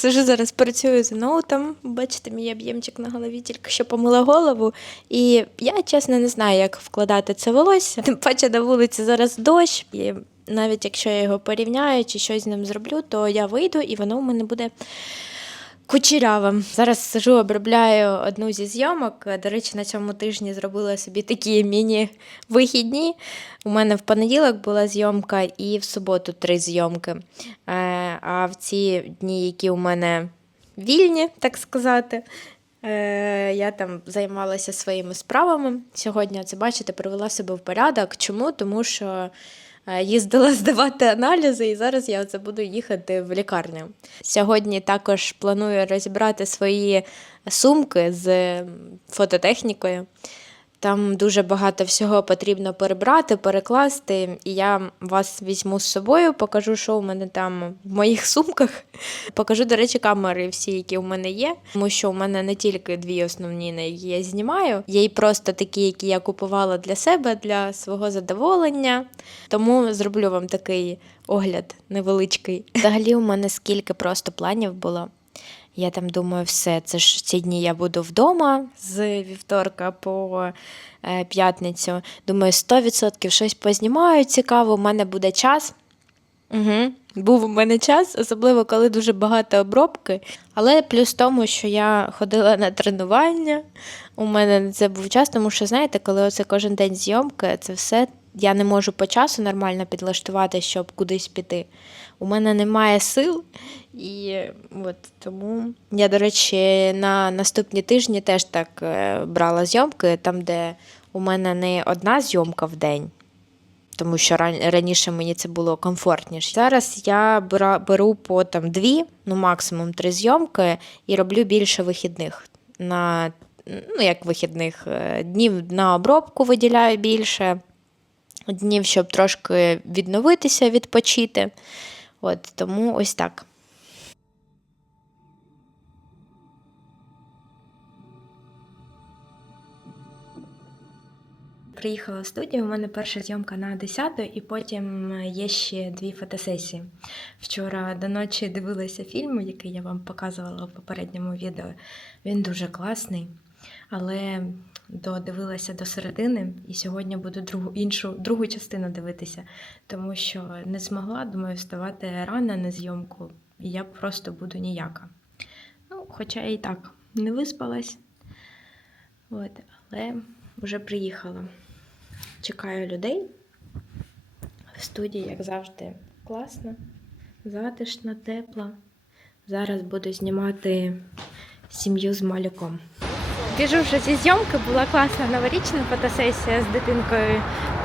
Сижу зараз працюю з ноутом. Бачите, мій об'ємчик на голові тільки що помила голову. І я чесно не знаю, як вкладати це волосся. Тим паче на вулиці зараз дощ. І навіть якщо я його порівняю чи щось з ним зроблю, то я вийду і воно в мене буде кучерявим. Зараз сижу, обробляю одну зі зйомок. До речі, на цьому тижні зробила собі такі міні-вихідні. У мене в понеділок була зйомка і в суботу три зйомки. Е, А в ці дні, які у мене вільні, так сказати. е, Я там займалася своїми справами. Сьогодні, це бачите, привела себе в порядок. Чому? Тому що їздила здавати аналізи, і зараз я оце буду їхати в лікарню. Сьогодні також планую розібрати свої сумки з фототехнікою. Там дуже багато всього потрібно перебрати, перекласти. І я вас візьму з собою, покажу, що у мене там в моїх сумках. Покажу, до речі, камери всі, які у мене є. Тому що у мене не тільки дві основні, на які я знімаю, є й просто такі, які я купувала для себе, для свого задоволення. Тому зроблю вам такий огляд невеличкий. Взагалі, у мене скільки просто планів було. Я там думаю, все, це ж ці дні я буду вдома з вівторка по е, п'ятницю. Думаю, 100% щось познімаю цікаво, у мене буде час. Угу. Був у мене час, особливо коли дуже багато обробки. Але плюс в тому, що я ходила на тренування, у мене це був час, тому що, знаєте, коли оце кожен день зйомки, це все я не можу по часу нормально підлаштувати, щоб кудись піти. У мене немає сил, і от тому я, до речі, на наступні тижні теж так е, брала зйомки, там, де у мене не одна зйомка в день, тому що раніше мені це було комфортніше. Зараз я беру по там дві, ну максимум три зйомки, і роблю більше вихідних. На ну, як вихідних е, днів на обробку виділяю більше, днів, щоб трошки відновитися, відпочити. От тому ось так. Приїхала в студію. У мене перша зйомка на 10 і потім є ще дві фотосесії. Вчора до ночі дивилася фільм, який я вам показувала в попередньому відео. Він дуже класний, але додивилася до середини, і сьогодні буду другу іншу другу частину дивитися, тому що не змогла, думаю, вставати рано на зйомку, і я просто буду ніяка. Ну, хоча я і так не виспалась. От, але вже приїхала. Чекаю людей. В студії, як завжди, класно, затишно, тепло. Зараз буду знімати сім'ю з малюком. Біжу вже зі зйомки, була класна новорічна фотосесія з дитинкою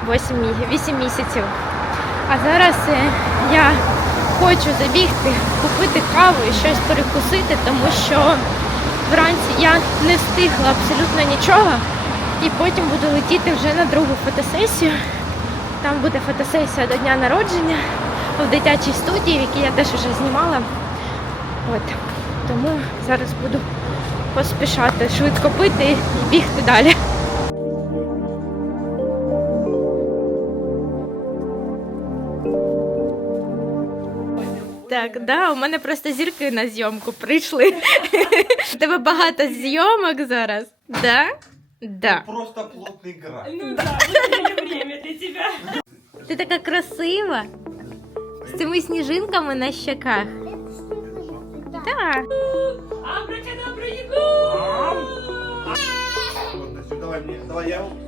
8, 8 місяців. А зараз е, я хочу забігти, купити каву і щось перекусити, тому що вранці я не встигла абсолютно нічого. І потім буду летіти вже на другу фотосесію. Там буде фотосесія до дня народження в дитячій студії, в якій я теж вже знімала. От. Тому зараз буду поспішати, швидко пити і бігти далі. Так, да, у мене просто зірки на зйомку прийшли. У тебе багато зйомок зараз. Да? Да. Просто плотный график. Ну да, выделили время для тебя. Ти така красива. З цими сніжинками на щеках. Так. Абракадабра, Егор! Вот, Настю, давай давай я.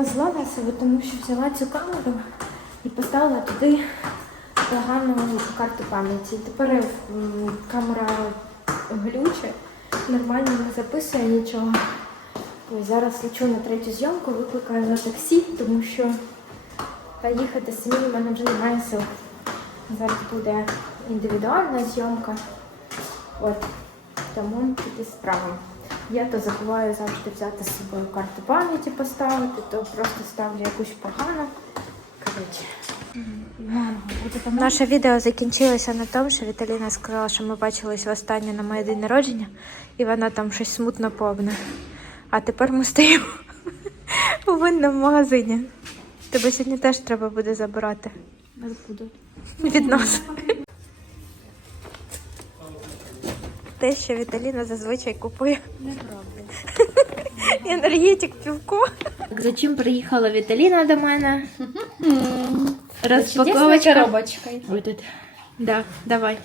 Така зла на себе, тому що взяла цю камеру і поставила туди погану карту пам'яті. Тепер камера глюче, нормально не записує нічого. Ось зараз лечу на третю зйомку, викликаю на таксі, тому що їхати самі в мене вже немає сил. Зараз буде індивідуальна зйомка. От. Тому такі справи. Я то забуваю завжди взяти з собою карту пам'яті поставити, то просто ставлю якусь погану. Коротше, Наше відео закінчилося на тому, що Віталіна сказала, що ми бачились востаннє на моє день народження, і вона там щось смутно повне. А тепер ми стоїмо у винному магазині. Тебе сьогодні теж треба буде забирати. Нас буду. Від нас. Те, що Віталіна зазвичай купує. Неправда. Енергетик, півко. Зачем приїхала Віталіна до мене? Розпаковочка. коробочкою. Ой, тут. Да, давай.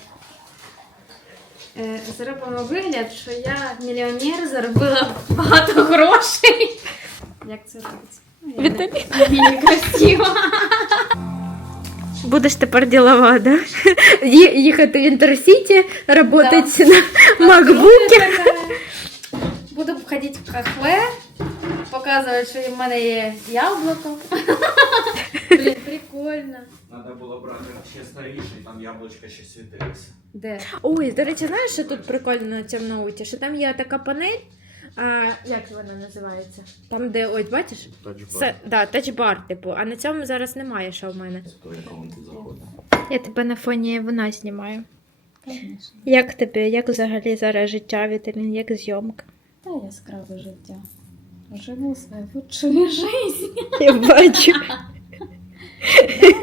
Е, Зробимо вигляд, що я мільйонер, заробила багато грошей. Як це робиться? Віталіна. Красиво. Будеш тепер ділова, да? Ї- Їхати в Інтерсіті, працювати на макбукі. Буду ходити в кафе, показувати, що в мене є яблуко. Блін, прикольно. Надо було брати ще старіший, там яблучка ще світилися. Де? Ой, до речі, знаєш, що тут прикольно на цьому ноуті? Що там є така панель, а, як вона називається? Там, де, ось, бачиш? Це, да, тачбар, типу, а на цьому зараз немає, що в мене. То. Я тебе на фоні вина знімаю. Як тобі, як взагалі зараз життя, Віталін, як зйомка? Та яскраве життя. Живу свою лучшую жизнь. Я бачу.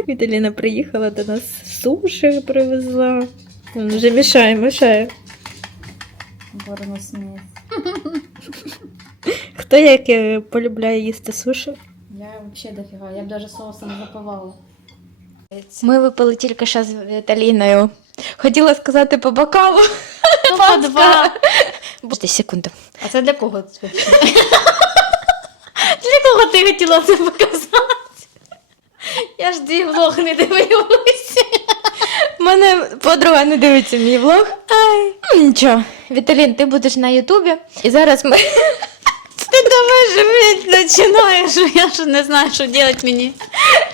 Віталіна приїхала до нас суші привезла. Вже мішає, мішає. Борну сміх. Хто як е, полюбляє їсти суші? Я взагалі дофіга, я б навіть соусом не запивала. Ми випили тільки що з Віталіною. Хотіла сказати по бокалу. По два. Подожди, секунду. А це для кого? Для кого ти хотіла це показати? Я ж дві влог не дивилася. Мене подруга не дивиться мій влог. Ай. Ну, Нічого, Віталін, ти будеш на Ютубі. І зараз ми. Ти давай живи починаєш, я ж не знаю, що робити мені.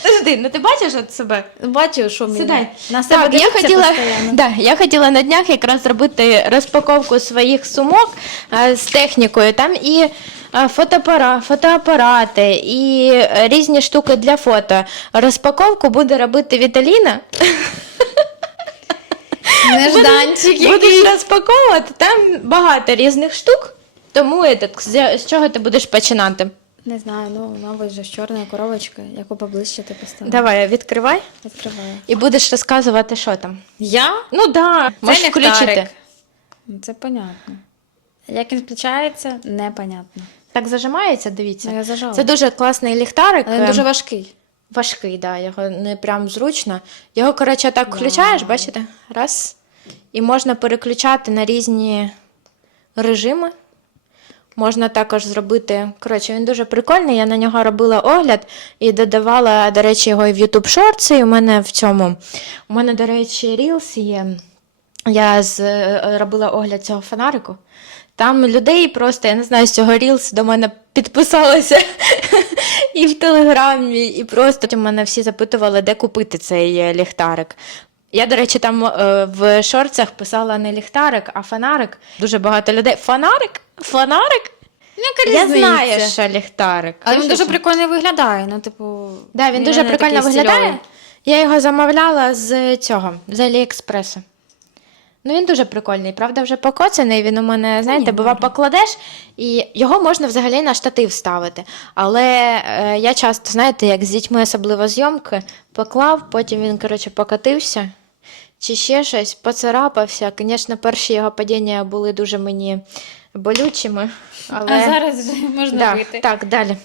Подожди, ну ти бачиш от себе? Бачу, що мені. Сідай. На себе Так, я дивиться хотіла, постійно. да, я хотіла на днях якраз зробити розпаковку своїх сумок е, з технікою. Там і е, фотоапара, фотоапарати, і е, різні штуки для фото. Розпаковку буде робити Віталіна. Нежданчик який. Будеш розпаковувати, там багато різних штук. Тому этот, з, з чого ти будеш починати? Не знаю, ну, мабуть, же чорна коробочка, яку поближче ти поставила. Давай, відкривай Відкриваю. і будеш розказувати, що там. Я? Ну да, можеш ліхтарик. включити. Ну, Це понятно. Як він включається, непонятно. Так зажимається, дивіться. Ну, я зажала. Це дуже класний ліхтарик. Але він ем, дуже важкий. важкий, да, його не прям зручно. Його, коротше, так включаєш, бачите? Раз. І можна переключати на різні режими. Можна також зробити. Коротше, він дуже прикольний. Я на нього робила огляд і додавала, до речі, його і в YouTube Shorts. І у мене в цьому. У мене, до речі, Reels є. Я з, е, робила огляд цього фонарику. Там людей просто, я не знаю, з цього Reels до мене підписалося і в Телеграмі, і просто мене всі запитували, де купити цей е, ліхтарик. Я, до речі, там е, в шорцах писала не ліхтарик, а фонарик. Дуже багато людей. Фонарик? Фонарик? Я знаю, що ліхтарик. Але він дуже прикольно виглядає. Ну, типу, Да, він дуже не прикольно такий виглядає. стильовий. Я його замовляла з цього, з Аліекспресу. Ну, він дуже прикольний. Правда, вже покоцаний. Він у мене, знаєте, бува, покладеш, і його можна взагалі на штатив ставити. Але е, я часто, знаєте, як з дітьми, особливо зйомки, поклав, потім він, коротше, покотився. Чи ще щось, поцарапався. Звісно, перші його падіння були дуже мені болючими. Але... А зараз вже можна да, вийти. Так, далі.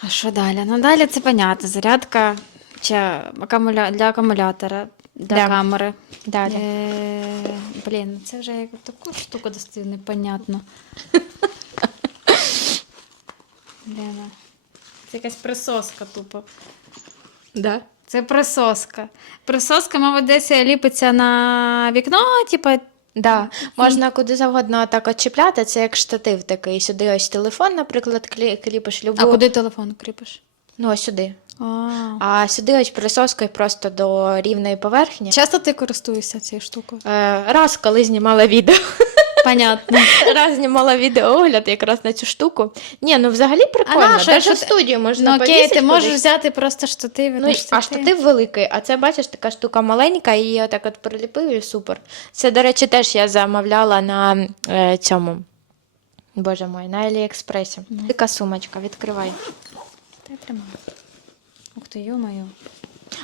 А що далі? Ну далі це понятно. Зарядка чи акумуля... для акумулятора, для Да. камери. Далі. Е... Блін, це вже як таку штуку достати непонятно. Блін. Це якась присоска тупо. Да. Це присоска. Присоска, мабуть, десь ліпиться на вікно, типу. Да, можна куди завгодно так от чіпляти, це як штатив такий. Сюди ось телефон, наприклад, клі- кліпиш любу. А куди телефон кріпиш? Ну, ось сюди. А. А сюди ось присоскою просто до рівної поверхні. Часто ти користуєшся цією штукою? Е, раз, коли знімала відео. Понятно. Раз знімала відеоогляд якраз на цю штуку. Ні, ну взагалі прикольно. наша, Даже в студію можна Ну окей, повісити ти можеш кудись. взяти просто штатив. Ну, а штатив великий, а це бачиш, така штука маленька, і її отак от приліпив і супер. Це, до речі, теж я замовляла на е, цьому. Боже мой, на Аліекспресі. Така сумочка, відкривай. Ух ти, йо-моє.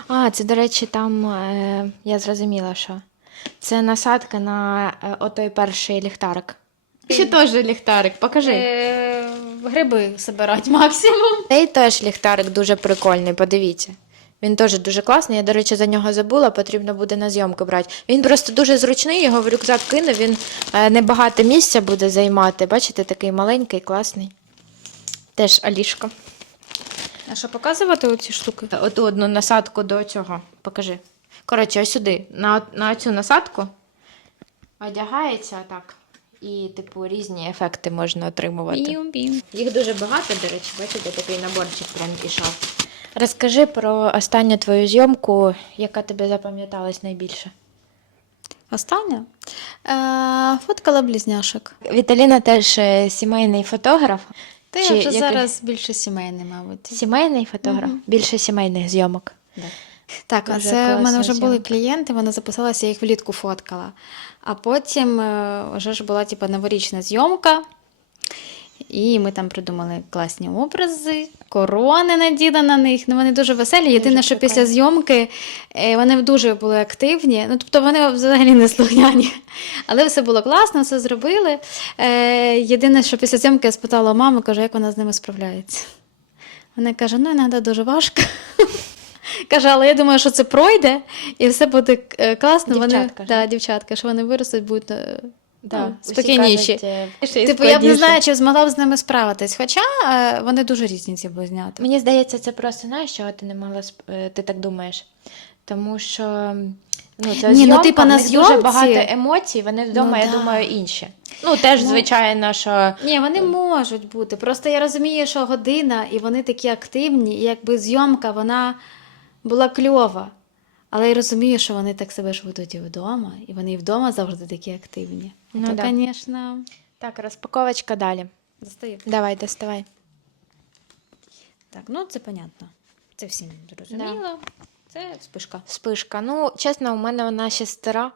А, це, до речі, там е, я зрозуміла, що це насадка на е, отой перший ліхтарик. Ще теж ліхтарик, покажи. Е, Гриби збирати максимум. Цей теж ліхтарик дуже прикольний, подивіться. Він теж дуже класний. Я, до речі, за нього забула, потрібно буде на зйомку брати. Він просто дуже зручний, його в рюкзак кину, він е, небагато місця буде займати. Бачите, такий маленький, класний. Теж Алішка. А що показувати оці штуки? Оту одну насадку до цього. Покажи. Коротше, ось сюди. На, на цю насадку одягається так. І, типу, різні ефекти можна отримувати. Бім-бім. Їх дуже багато, до речі, бачите, такий наборчик прям пішов. Розкажи про останню твою зйомку, яка тобі запам'яталась найбільше. Остання? Е, фоткала близняшок. Віталіна теж е, сімейний фотограф. Та я вже який? зараз більше сімейний, мабуть. Сімейний фотограф, більше сімейних зйомок. Так, а Дуже це в мене вже були клієнти, вони записалися, я їх влітку фоткала. А потім е, вже ж була типу, новорічна зйомка. І ми там придумали класні образи, корони наділи на них. Ну, вони дуже веселі. Єдине, що після зйомки е, вони дуже були активні. Ну, тобто вони взагалі не слухняні. Але все було класно, все зробили. Е, єдине, що після зйомки я спитала у мами, кажу, як вона з ними справляється. Вона каже: ну, іноді дуже важко. Каже, але я думаю, що це пройде і все буде е, класно. Дівчатка вони, да, дівчатка, що вони виростуть, будуть е, Да, ну, спокійніші. кажуть, е, Типу, я б не знаю, чи змогла б з ними справитись. Хоча вони дуже різні ці близняти. Мені здається, це просто знаєш, чого ти не могла ти так думаєш. Тому що ну, це Ні, ну, зйомка, типа, в на них дуже багато емоцій, вони вдома, Ну, я да. думаю, інші. Ну, теж, Ну. звичайно, що Ні, вони можуть бути. Просто я розумію, що година, і вони такі активні, і якби зйомка вона була кльова. Але я розумію, що вони так себе ж ведуть і вдома, і вони і вдома завжди такі активні. Ну, то, да. звісно, так, розпаковочка далі. достаю. Давай, доставай. Так, ну це понятно. Це всім зрозуміло. Це спишка. Спишка. Ну, чесно, у мене вона ще стара,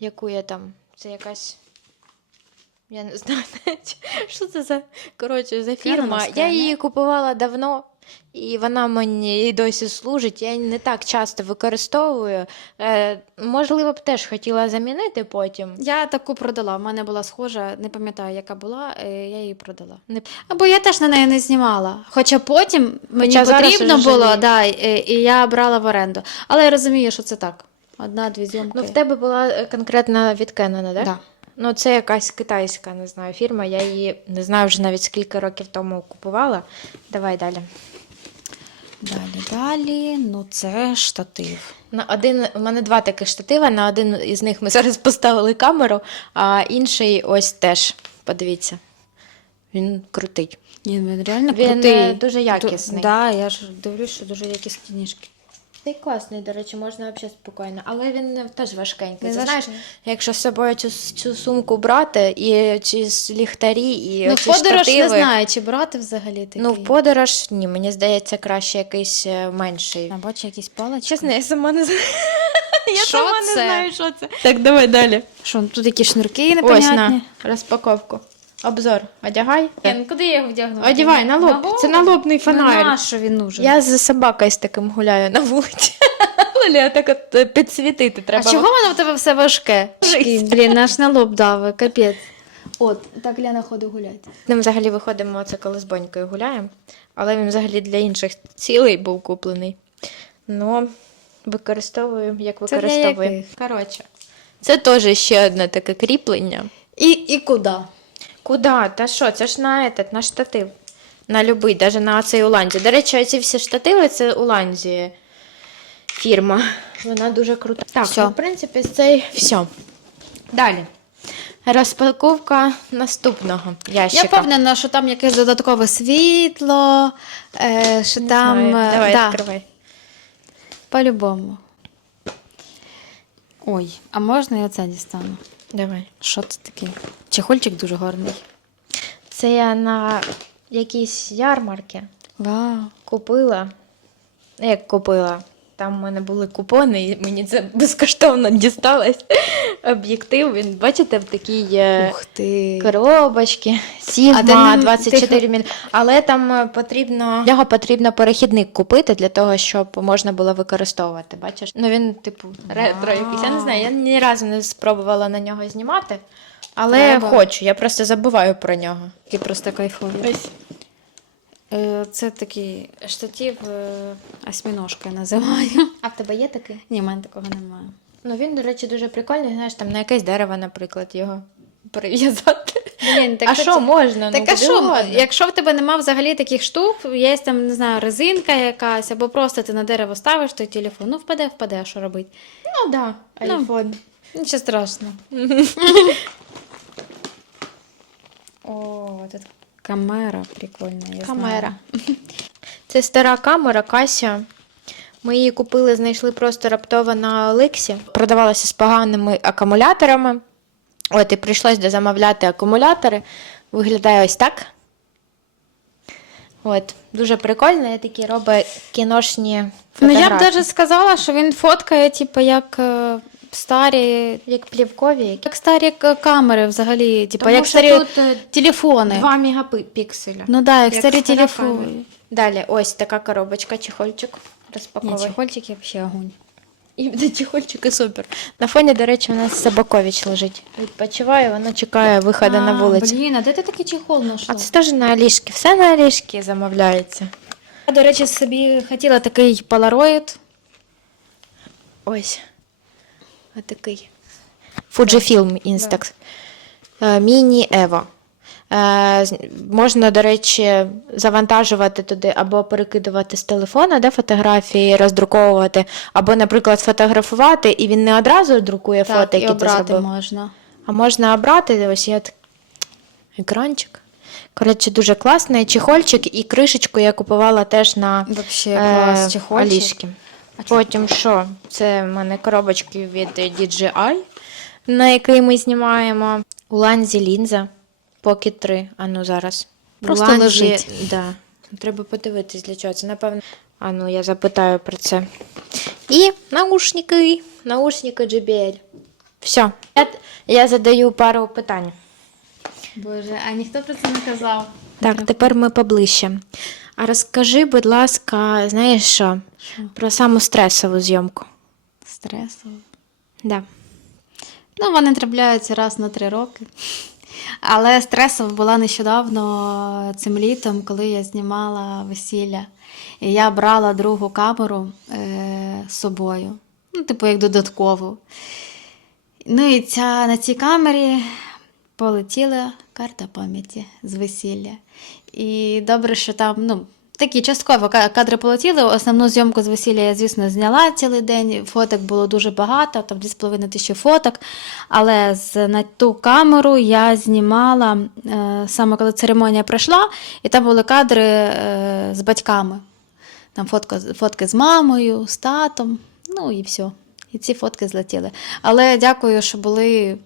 яку я там. Це якась. Я не знаю, що це за коротше, за фірма. Я її купувала давно, і вона мені і досі служить. Я її не так часто використовую. Е, можливо, б теж хотіла замінити потім. Я таку продала. У мене була схожа, не пам'ятаю, яка була, е, я її продала. Не- Або я теж на неї не знімала. Хоча потім мені Хоча зараз потрібно уже було, жалію. да, і, і я брала в оренду. Але я розумію, що це так. Одна-дві зйомки. Ну, в тебе була е, конкретна від Canon, так? Да. Ну, це якась китайська, не знаю, фірма. Я її не знаю вже навіть скільки років тому купувала. Давай далі. Далі, далі. Ну, це штатив. На один у мене два таких штатива. На один із них ми зараз поставили камеру, а інший ось теж. Подивіться. Він крутий. Ні, він реально крутий. Він дуже якісний. Так, Да, я ж дивлюсь, що дуже якісні ніжки. Цей класний, до речі, можна взагалі спокійно, але він теж важкенький. Він Ти знаєш, якщо з собою цю, цю сумку брати, і ці з ліхтарі, і ну, в подорож штативи, не знаю, чи брати взагалі такий. Ну, в подорож ні, мені здається, краще якийсь е, менший. А бачу якісь палички. Чесно, я сама не знаю. Я Що сама не знаю, що це. Так, давай далі. Що, тут якісь шнурки Ось на розпаковку. Обзор. Одягай. Ні, ну куди я його вдягну? Одягай на лоб. голову? Це налобний Ну, фонарь. на що він нужен? Я з собакою з таким гуляю на вулиці. Лоля, так от е, підсвітити треба. А чого воно в тебе все важке? Блін, наш на лоб дави, капець. От, так Ляна ходить гуляти. Ми взагалі виходимо це коли з бонькою гуляємо, але він взагалі для інших цілей був куплений. Ну, використовую, як Це для яких? Коротше, це теж ще одне таке кріплення. І, і куди? Куда? Та що? Це ж на этот, на штатив. На любий, навіть на цей Уланді. До речі, ці всі штативи це Уланді фірма. Вона дуже крута. Так, Всьо. ну, в принципі, це все. Далі. Розпаковка наступного ящика. Я впевнена, що там якесь додаткове світло, е, що Не там. знаю. е, Давай, да, відкривай. по-любому. Ой, а можна я це дістану? Давай. Що це таке? Чехольчик дуже гарний. Це я на якійсь ярмарці Вау. купила. Ну, Як купила? Там в мене були купони, і мені це безкоштовно дісталось. Об'єктив, він, бачите, в такій е, Ух ти. коробочці, А ти 24 мм. Але там е, потрібно, його потрібно перехідник купити для того, щоб можна було використовувати. Бачиш? Ну він, типу, ретро якийсь. Я не знаю, я ні разу не спробувала на нього знімати. Але Треба. хочу, я просто забуваю про нього. Такий просто кайфовий. Ось. Е, Це такий штатив е, осьміножка називаю. А в тебе є такий? Ні, в мене такого немає. Ну він, до речі, дуже прикольний, знаєш, там на якесь дерево, наприклад, його прив'язати. Блін, а що можна? Так ну, а що, якщо в тебе нема взагалі таких штук, є там, не знаю, резинка якась, або просто ти на дерево ставиш той телефон, ну впаде, впаде, а що робити? Ну да, Ну. Нічого страшного. О, тут камера прикольна. Я Камера. знаю. Це стара камера Кася. Ми її купили, знайшли просто раптово на Олексі. Продавалася з поганими акумуляторами. От, і прийшлось дозамовляти акумулятори. Виглядає ось так. От, дуже прикольно, і такі робить кіношні Ну я б навіть сказала, що він фоткає, типу, як е, старі. Як плівкові, які. Як старі камери взагалі, типу, Тому як що старі тут, е, телефони. 2 мегапікселя. Ну да, як, Як старі стара телефони. камера. Далі, ось така коробочка, чехольчик. Ні, Розпаковуй. чехольчик я взагалі огонь. І буде чехольчик і супер. На фоні, до речі, у нас Собакович лежить. Відпочиває, воно чекає виходу на вулицю. Блін, а де ти такий чехол А знайшла? це теж на Алішки. Все на Алішки замовляється. Я, до речі, собі хотіла такий полароїд. Ось. Отакий. Fujifilm Instax. Е, Міні Evo. Е, Можна, до речі, завантажувати туди або перекидувати з телефона де фотографії, роздруковувати, або, наприклад, фотографувати, і він не одразу друкує фото, Так, і які ти зробив. можна. А можна обрати, ось є екранчик. Коротше, дуже класний чехольчик і кришечку я купувала теж на Вообще клас, чехольчик. Алішки. Потім що? Це в мене коробочки від DJI, на який ми знімаємо. У ланзі лінза Pocket 3. А ну зараз. Просто Ланзі- лежить. Да. Треба подивитись для чого. Це, напевно. А ну я запитаю про це. І наушники. Наушники JBL. Все. Я, я задаю пару питань. Боже, а ніхто про це не казав. Так, тепер ми поближче. А розкажи, будь ласка, знаєш що? Про саму стресову зйомку. Стресово. Да. Ну, вони трапляються раз на три роки. Але стресова була нещодавно цим літом, коли я знімала весілля. І я брала другу камеру е, з собою. Ну, типу, як додаткову. Ну і ця, на цій камері полетіла карта пам'яті з весілля. І добре, що там, ну, такі частково кадри полетіли. Основну зйомку з весілля я, звісно, зняла цілий день. Фоток було дуже багато, там 2,5 тисячі фоток. Але з, на ту камеру я знімала е, саме коли церемонія пройшла, і там були кадри е, з батьками. Там фотка, фотки з мамою, з татом, ну і все. І ці фотки злетіли. Але дякую, що були.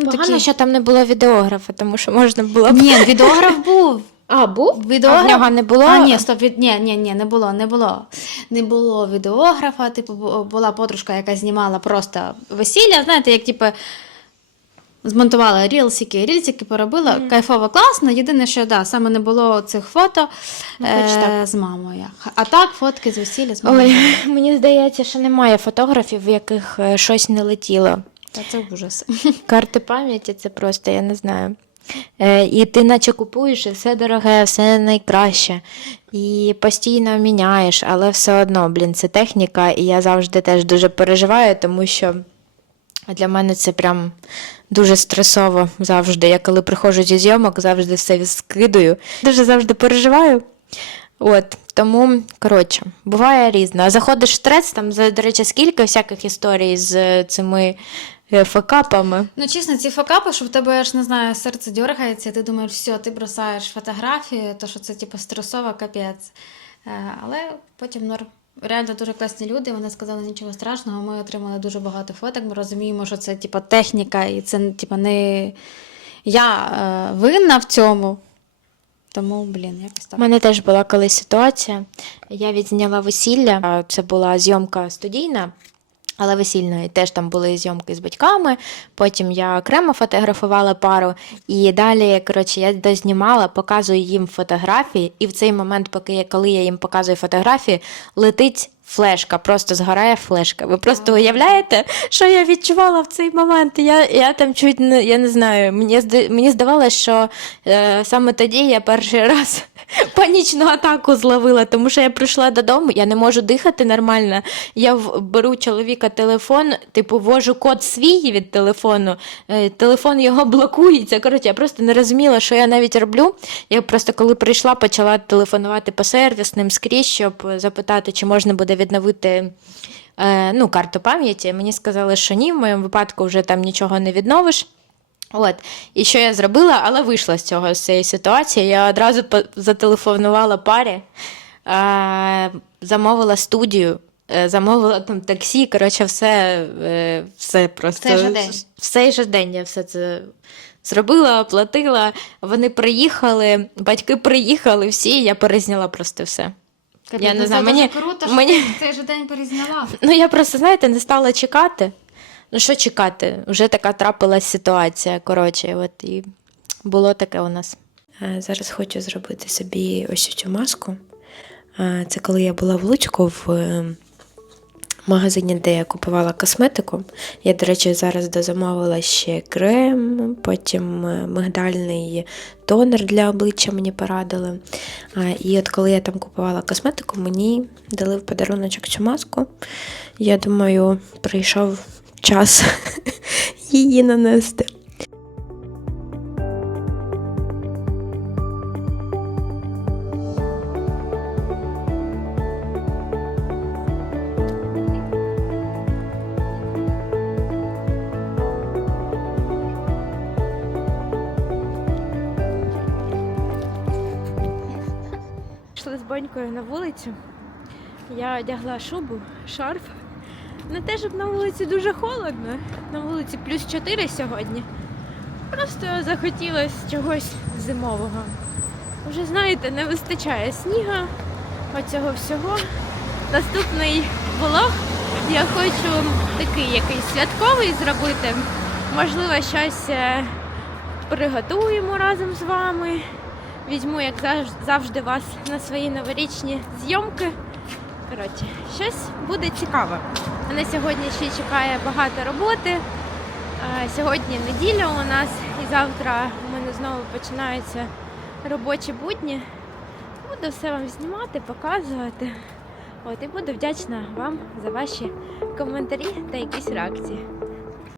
Ну, Погано, такі- що там не було відеографа, тому що можна було б. Ні, відеограф був. А, був? Відеограф... А в нього не було? А, ні, стоп, від... ні, ні, ні, не було, не було. Не було відеографа, типу, була подружка, яка знімала просто весілля, знаєте, як типу. Змонтувала рілсики, рілсики поробила, кайфово, класно. Єдине, що да, саме не було цих фото Ну, е- так. з мамою. А так, фотки з весілля з мамою. Ой, мені здається, що немає фотографів, в яких е, щось не летіло. Це ужас. Карти пам'яті це просто, я не знаю. Е, і ти наче купуєш і все дороге, все найкраще. І постійно міняєш, але все одно, блін, це техніка, і я завжди теж дуже переживаю, тому що для мене це прям дуже стресово завжди. Я коли приходжу зі зйомок, завжди все скидую. Дуже завжди переживаю. От, тому, коротше, буває різно. А заходиш в стрес, там, до речі, скільки всяких історій з е, цими факапами. Ну, чесно, ці факапи, що в тебе аж не знаю, серце дергається, і ти думаєш, все, ти бросаєш фотографії, то що це типу стресова капець. Е, Але потім норм. Реально дуже класні люди. Вони сказали нічого страшного. Ми отримали дуже багато фоток. Ми розуміємо, що це типа техніка, і це типа не я е, винна в цьому. Тому, блін, якось так. У мене теж була колись ситуація. Я відзняла весілля. Це була зйомка студійна, але весільної теж там були зйомки з батьками. Потім я окремо фотографувала пару. І далі, коротше, я дознімала, показую їм фотографії. І в цей момент, поки я, коли я їм показую фотографії, летить. Флешка, просто згорає флешка. Ви просто уявляєте, що я відчувала в цей момент? Я, я там чуть не я не знаю. Мені мені здавалося, що е, саме тоді я перший раз панічну атаку зловила, тому що я прийшла додому, я не можу дихати нормально. Я беру чоловіка телефон, типу, ввожу код свій від телефону, е, телефон його блокується. Коротше, я просто не розуміла, що я навіть роблю. Я просто коли прийшла, почала телефонувати по сервісним скрізь, щоб запитати, чи можна буде відновити. е, Ну, карту пам'яті. Мені сказали, що ні, в моєму випадку вже там нічого не відновиш. От, і що я зробила, але вийшла з цього з цієї ситуації. Я одразу зателефонувала парі, е, замовила студію, е, замовила там таксі. Коротше, все, все просто цей же день. же день я все це зробила, оплатила. Вони приїхали, батьки приїхали, всі, я перезняла просто все. Я не знаю, мені- круто, що мені- ти цей же день перезняла. Ну, я просто, знаєте, не стала чекати. Ну, що чекати? Вже така трапилась ситуація. Коротше, от і було таке у нас. Зараз хочу зробити собі ось цю маску. Це коли я була в Луцьку в е, магазині, де я купувала косметику. Я, до речі, зараз дозамовила ще крем, потім е, мигдальний тонер для обличчя мені порадили. І от коли я там купувала косметику, мені дали в подаруночок цю маску. Я думаю, прийшов час її нанести. Одягла шубу, шарф. Не те, щоб на вулиці дуже холодно. На вулиці плюс 4 сьогодні. Просто захотілося чогось зимового. Вже знаєте, не вистачає сніга, оцього всього. Наступний влог я хочу такий якийсь святковий зробити. Можливо, щось е, приготуємо разом з вами. Візьму, як завжди, вас на свої новорічні зйомки. Коротше, щось буде цікаве. Мене сьогодні ще чекає багато роботи. Сьогодні неділя у нас і завтра у мене знову починаються робочі будні. Буду все вам знімати, показувати. От, і буду вдячна вам за ваші коментарі та якісь реакції.